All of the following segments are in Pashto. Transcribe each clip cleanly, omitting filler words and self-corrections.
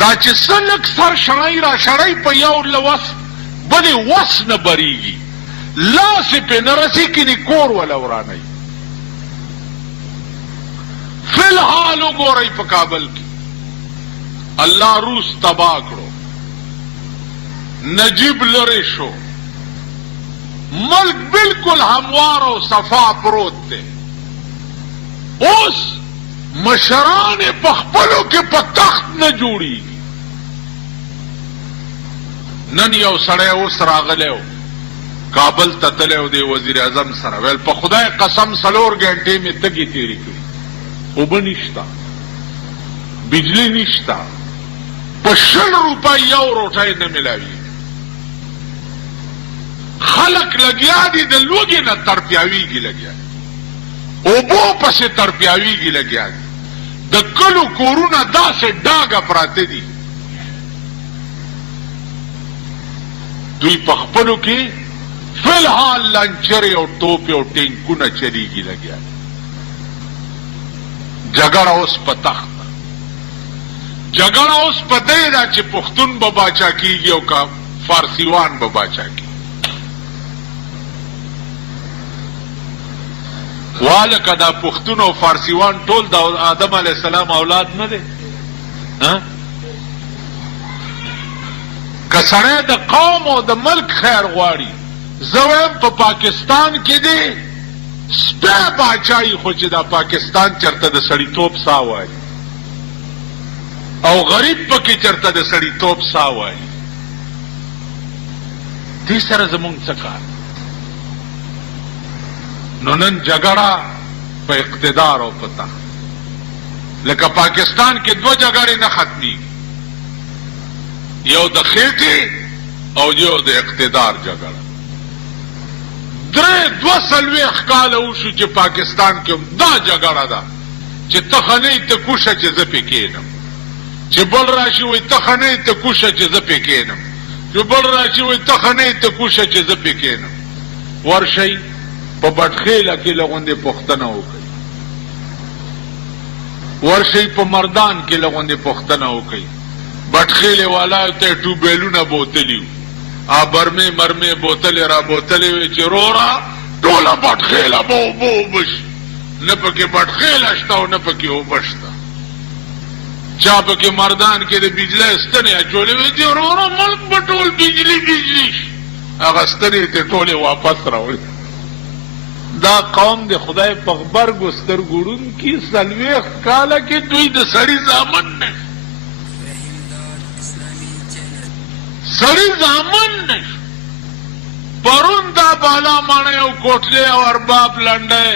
دا چې سلک سر شړای را شړای په یو لوس بلې وس نه بریږي لاس په نرسي کې کور ولا وراني فی الحال وګورئ په کابل کې الله روس تباہ کړو نجیب لری شو ملک بالکل هموار او صفا پروت دی اوس مشران په خپلو کې په تخت نه جوړیږي نن یو سړی اوس راغلی کابل ته تللی و دی وزیر اعظم سره ویل په خدای قسم 4 غنټې مې تږي تېرې کړي اوبه نشته بجلی نشته په 100 روپۍ یو روټۍ نه ملاوي خلق لګیا دي د لوږې نه ترپیاویږي لګیا اوبو پسې ترپیاویږي لګیا دي د کلو کورونه داسې ډاګه پراته دي دوی په خپلو کې فی الحال لنچرې او ټوپې او ټینکونه چلیږي لګیا دي جګړه اوس په تخت جګړه اوس په دې ده چې پښتون به باچا کېږي او که فارسیوان به باچا کېږي والکه دا پښتون او فارسیوان ټول د آدم علیه السلام اولاد نه دی که سړی د قوم او د ملک خیر غواړي زه وایم په پاکستان کې دی سپی باچایي خو چې دا پاکستان چرته د سړیتوب ساه وایي او غریب پکې چرته د سړیتوب ساه وایي دې سره زمونږ څه کار نو نن جګړه په اقتدار او په تخت لکه پاکستان کې 2 جګړې نه ختمېږي یو د خېټې او یو د اقتدار جګړه 2 کاله وشو چې پاکستان کې دا جګړه ده چې ته خنۍ ته کوشه چې زه پې کېنم چې بل راشي وایي ته خنۍ ته کوشه چې زه پې کېنم چې بل راشي وایي ته خنۍ ته کوشه چې زه پې کېنم ورشئ په بټخیله کې لغوندې پوښتنه وکړئ ورشئ په مردان کې لغوندې پوښتنه وکړئ بټخیلې والایو ته ټوبیلونه بوتلي وو برمې مرمې بوتلې را بوتلې وې چې رورا ټوله بټخیله به اوبه اوبه شي نه پکې بټخیله شته او نه پکې اوبه شته چا پکې مردان کې د بجلۍ ستنې اچولې وې چې رورا ملک به ټول بجلي شي هغه ستنې ته ټولې واپس راوړي دا قوم د خدای په غبرګو سترګو ړوند کې 40 کاله کې دوی د سړي زامن نه سړي زامن نه پرون دا بالا ماڼۍ او کوټلې او ارباب لنډی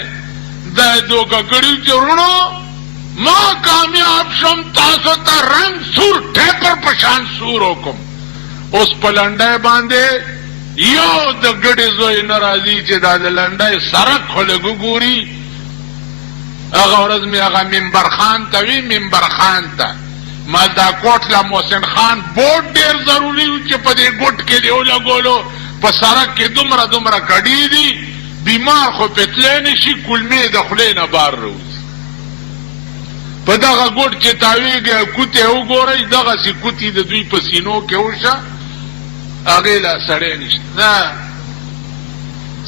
دا دوکه کړي چې وروڼو ما کامیاب شم تاسو ته رنګ سور ټیپر په شان سور وکم اوس په لنډی باندې یو د ګډې زوی نه راځي چې دا د لنډی سرک خو لږ وګوري هغه ورځ مې هغه منبر خان ته وي منبر خان ته ما دا کوټله محسن خان بوټ ډېر ضروري و چې په دې ګوټ کې دې ولګولو په سړک کې دومره کډې دي بیمار خو پتلی نه شي کولمې د خولې نه بار راوځي په دغه ګوټ چې تاویږي کوتې وګورئ دغسې کوتې د دوی په سینو کې وشه هغې لا سړی نشته نه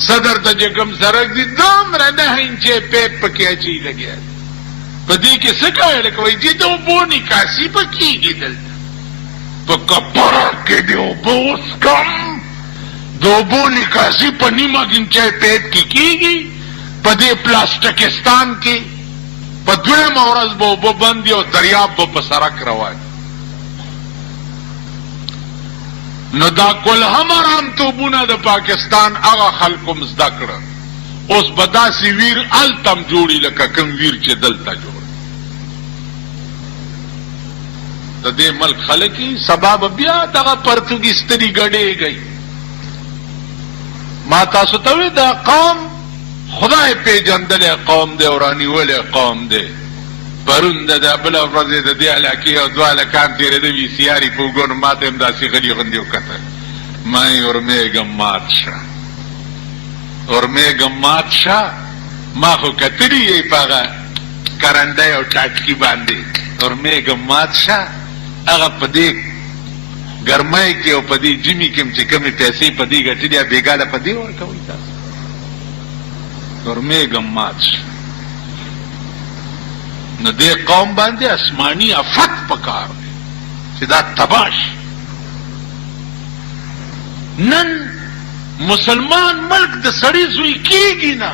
صدر ته چې کوم سړک دي دومره 9 انچې پیپ پکې اچوي لګیا دي په دې کې څه کوي لکه وایي چې د اوبو نکاسي به کېږي دلته په کپړه کې د اوبو وڅکم د اوبو نکاسي په 9 انچې پیپ کې کېږي په دې پلاستیکستان کې په 2 ورځ به اوبه بند او دریاب به په سړک روان نو دا کلهم حرامتوبونه د پاکستان هغه خلکو م زده کړه اوس به داسې ویر هلته م جوړي لکه کوم ویر چې دلته جوړ د دې ملک خلک سبا به بیا دغه پرتګیستري ګډېږئ ما تاسو ته وی دا قوم خدای پیژندلی قوم دی او رانیولی قوم دی پرون د بله ورځې د دې علاقې او 2 هلکان تېرېده وي سیاري په اوږو نو ما ته هم داسې غلي غوندې وکتل ما یې ورمېږم مات شه ورمېږم مات شه ما خو کتلي یې په هغه کرنډۍ او ټاټکي باندې ورمېږم مات شه هغه په دې ګرمۍ کې او په دې جمي کې چې کومې پیسې په دې ګټلې بېګاله په دې ورکوئ تاسو ګرمېږم مات شي نو دې قوم باندې آسماني افت پکار دی چې دا تباه شي نن مسلمان ملک د سړي زوی کېږي نه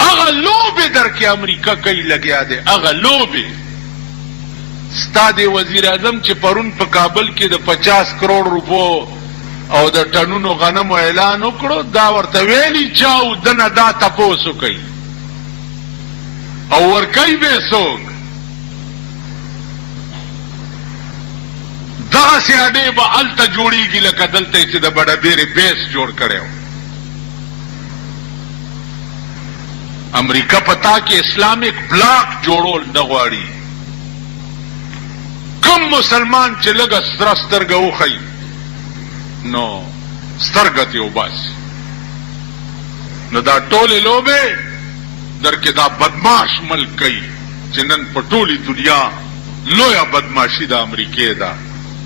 هغه لوبې در کې امریکا کوي لګیا دی هغه لوبې ستا د وزیر اعظم چې پرون په کابل کې د 50 کروڑ روپو او د ټنونو غنمو اعلان وکړو دا ورته ویلي چاو دنه دا تپوس کوي او ورکوي به څوک دغسې اډې به هلته جوړېږي لکه دلته چې د بډهبېرې بیس جوړ کړی و امریکا پتا کې اسلامک بلاک جوړول نه غواړي کوم مسلمان چې لږه سره سترګه وښیي نو سترګه ترې وباسي نو دا ټولې لوبې در کې دا بدماش ملک کوي چې نن په ټولې دنیا لویه بدماشي د امریکې ده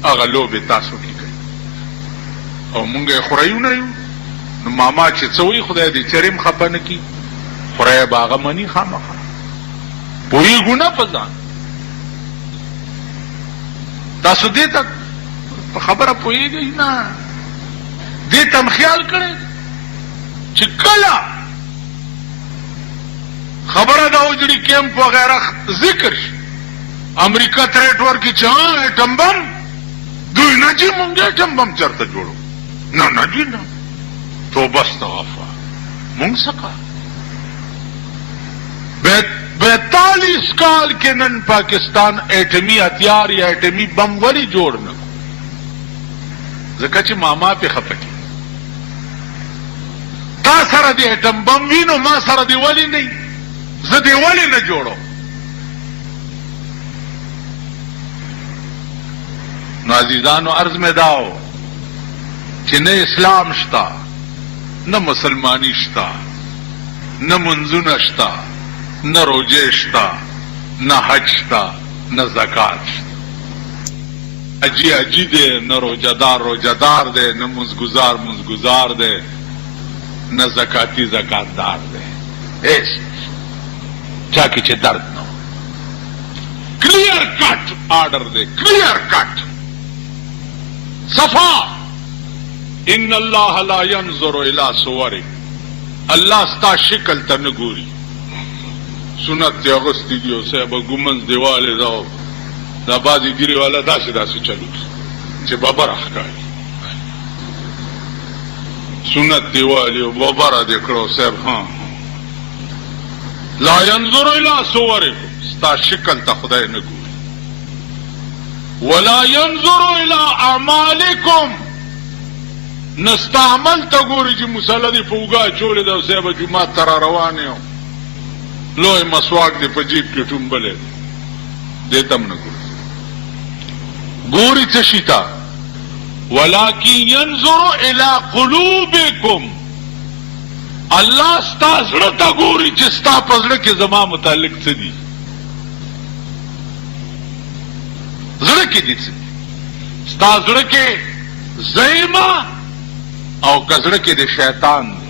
هغه لوبې تاسو کې کوي او مونږ یې خورایو نه یو نو ماما چې څه وایي خدای دې چرېم خفه نه کړي خورای به هغه مني خامخا پوهېږو نه په ځان تاسو دې ته په خبره پوهېږئ نه دې ته م خیال کړی چې کله خبره د اوجړي کیمپ وغیره ذکر شي امریکا تریټ ورکړي چې ایټم بم دوی نه جي مونږ ایټم بم چېرته جوړو نه جي نه توبه استغفار مونږ څه کار 42 کال کې نن پاکستان ایټمي هتیار یا ایټمي بم ولې جوړ نه ځکه چې ماما پې خفه کړي تا سره د ایټم بم وي نو ما سره دې ولې نه زه دې ولې نه جوړو نو عزیزانو عرض مې داو چې نه اسلام شتا نه مسلمانی شتا نه منځونه شتا نه روجه شتا نه حج شتا نه زکات شتا اجی دی نه روجهدار دی نه منځګزار دی نه زکاتی زکاتدار دی هیڅ چا کې چې درد نه کلیر کٹ آرڈر دے کلیر کٹ صفا ان اللہ لا ينظر الى صورک اللہ ستا شکل تا نگوری سنت تی اغسطی دیو صاحبا گمنز دیوالی داو دا بازی گیری والا داسی چلو چه بابر احکایی سنت دیوالی و بابر دیکھڑو صاحب ہاں لا ينظر الى صورکم ستا شکل تا خدای نگوری ولا ينظر الى اعمالکم نستا عمل تا گوری جی مسئلہ دی پوگا چولی دا صاحب جماعت ترا روانی ہو لوی مسواک دی پا جیب کی ٹنبلے دیتم نگوری گوری چشیتا ولیکن ينظر الى قلوبکم اللہ ستا زڑتا گوری چستا پزڑ کے زما متعلق سے دی زڑ کے دی ستا زڑ کے زیمہ او کزڑ کے دے شیطان دی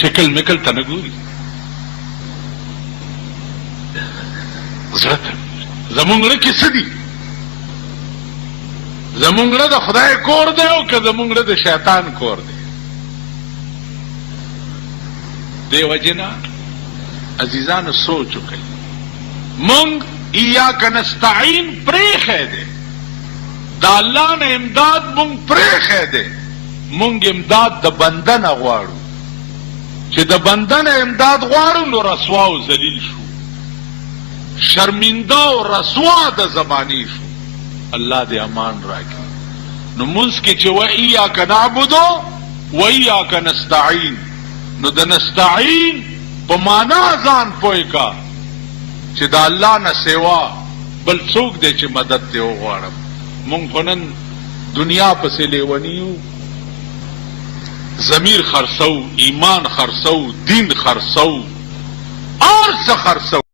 شکل مکل تنگوری زڑ زمونگڑ کس دی زمونگڑ دا خدای کور دے او که زمونگڑ دا شیطان کور دے دے وجنا عزیزان سوچو کئی مونگ ایاک نستعین پریخ ہے دے دا اللہ نے امداد مونگ پریخ ہے دے مونگ امداد دا بندن اغوارو چه دا بندن امداد غوارو نو رسوا و ذلیل شو شرمنده و رسوا دا زمانی شو اللہ دے امان راکی نو منس کی چه و ایاک نعبدو و ایاک نستعین نو دا نستعین پا مانا ځان پوی کا چې دا الله نه سوا بل څوک دی چې مدد ته وغواړم مونږ خو نن دنیا پسې لیونیو ضمیر خرڅو ایمان خرڅو دین خرڅو نور څه خرڅو